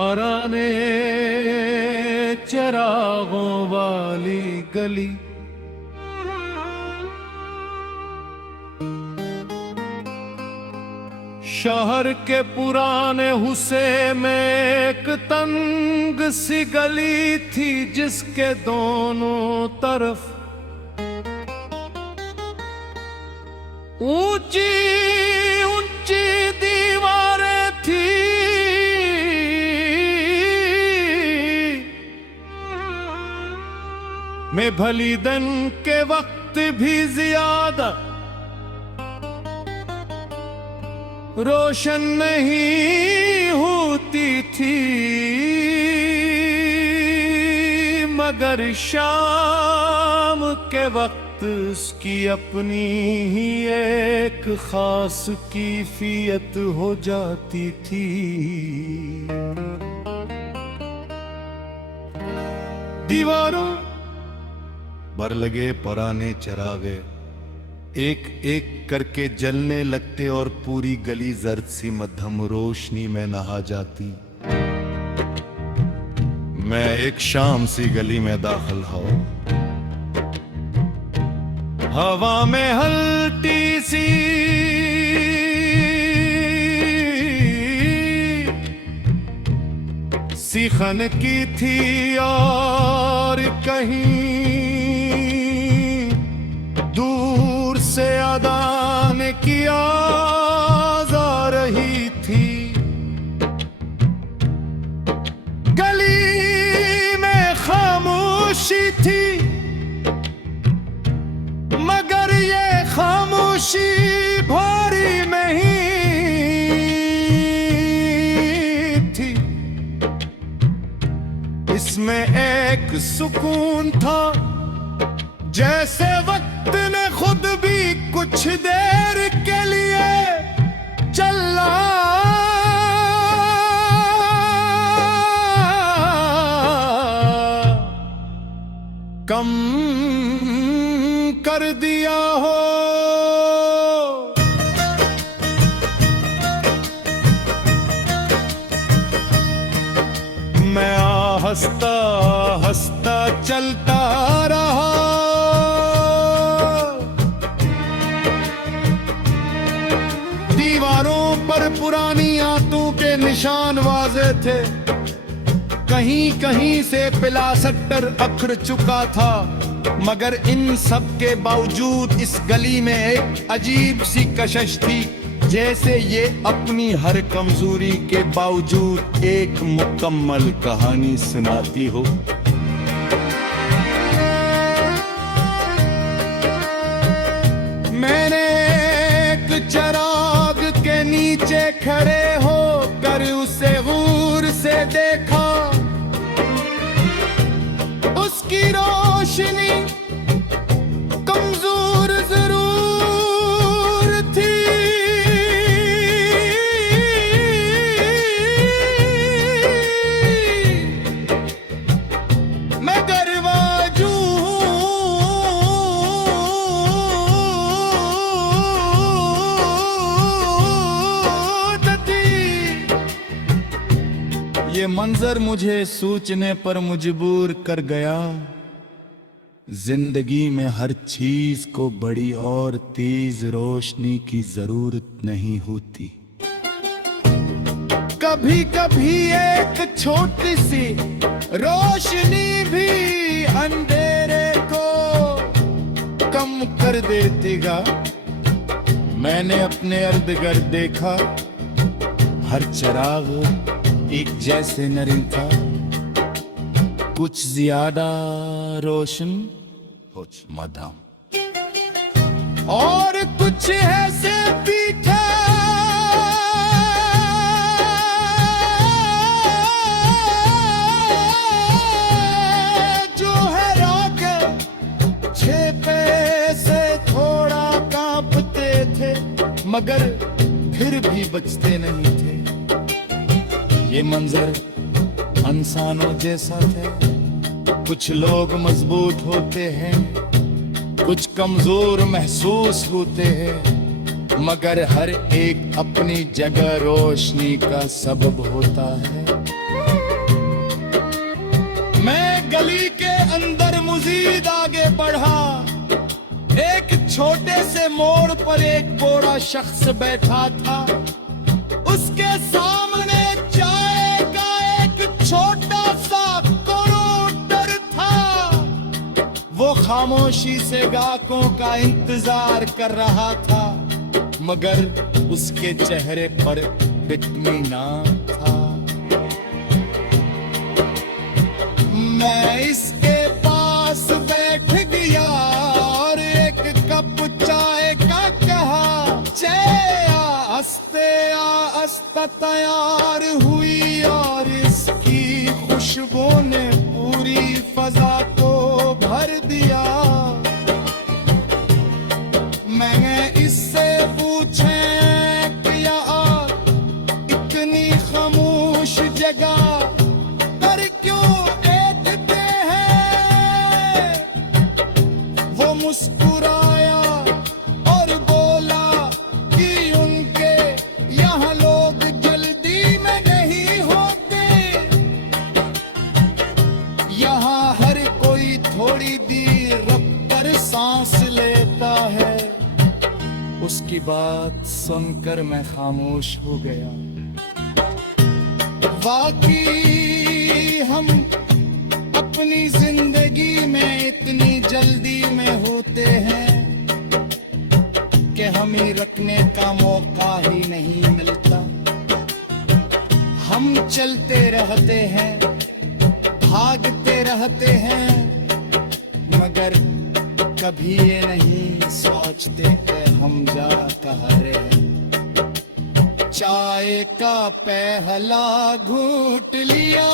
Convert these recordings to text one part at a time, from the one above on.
पुराने चिरागों वाली गली, शहर के पुराने हुस्से में एक तंग सी गली थी जिसके दोनों तरफ ऊंची ऊंची दीवारें थी। मैं भली दिन के वक्त भी ज्यादा रोशन नहीं होती थी, मगर शाम के वक्त उसकी अपनी ही एक खास कैफियत हो जाती थी। दीवारों पर लगे पुराने चिरागे एक एक करके जलने लगते और पूरी गली जर्द सी मध्यम रोशनी में नहा जाती। मैं एक शाम सी गली में दाखिल हुआ, हवा में हल्की सी सीखन की थी और कहीं दूर से अदान की आवाज आ रही थी। गली में खामोशी थी, मगर ये खामोशी भारी नहीं थी। इसमें एक सुकून था, जैसे वक्त ने खुद भी कुछ देर के लिए चला। कम कर दिया हो। मैं हंसता हंसता चलता रहा, दीवारों पर पुरानी आंतों के निशान वाज़े थे। कहीं कहीं से प्लास्टर अखड़ चुका था, मगर इन सब के बावजूद इस गली में एक अजीब सी कशिश थी, जैसे ये अपनी हर कमजोरी के बावजूद एक मुकम्मल कहानी सुनाती हो। मैंने एक चिराग के नीचे खड़े होकर उसे गौर से देखा। उसकी रोशनी कमजोर जरूर थी, मगर मौजूद थी। ये मंजर मुझे सोचने पर मजबूर कर गया। जिंदगी में हर चीज को बड़ी और तेज रोशनी की जरूरत नहीं होती। कभी कभी एक छोटी सी रोशनी भी अंधेरे को कम कर देती गा। मैंने अपने इर्द गिर्द देखा, हर चिराग एक जैसे नहीं था, कुछ ज्यादा रोशन, कुछ मध्यम और कुछ ऐसे पीछे जो है रात छेपे से थोड़ा कांपते थे, मगर फिर भी बचते नहीं थे। ये मंजर इंसानों जैसा थे। कुछ लोग मजबूत होते हैं, कुछ कमजोर महसूस होते हैं, मगर हर एक अपनी जगह रोशनी का सबब होता है। गली के अंदर मजीद आगे बढ़ा। एक छोटे से मोड़ पर एक गोरा शख्स बैठा था। उसके सामने चाय का एक छोटा सा काउंटर था। वो खामोशी से ग्राहकों का इंतजार कर रहा था, मगर उसके चेहरे पर इत्मीनान था। मैं इसके पास बैठ गया और एक कप चाय का कहा। चाय आस्ते आस्ते तैयार हुई और इसकी खुशबू ने पूरी फजा को भर दिया। मैंने इससे पूछे कि यार इतनी खामोश जगह पर क्यों बैठते हैं? वो मुस्कुराया और बोला कि उनके यहाँ लोग जल्दी में नहीं होते। यहाँ हर कोई थोड़ी देर रब कर सांस लेता है। उसकी बात सुनकर मैं खामोश हो गया। वाकई हम अपनी जिंदगी में इतनी जल्दी में होते हैं कि हमें रखने का मौका ही नहीं मिलता। हम चलते रहते हैं, भागते रहते हैं, मगर कभी ये नहीं सोचते कि हम जा कहाँ रहे हैं। चाय का पहला घूंट लिया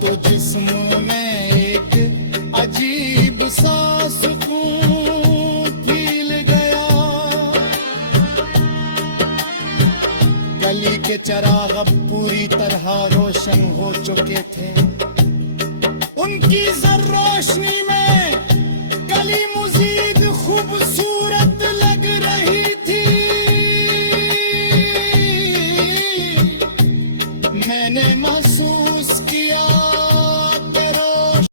तो जिस्म में एक अजीब सा सुकून फील गया। गली के चिराग अब पूरी तरह रोशन हो चुके थे। उनकी रोशनी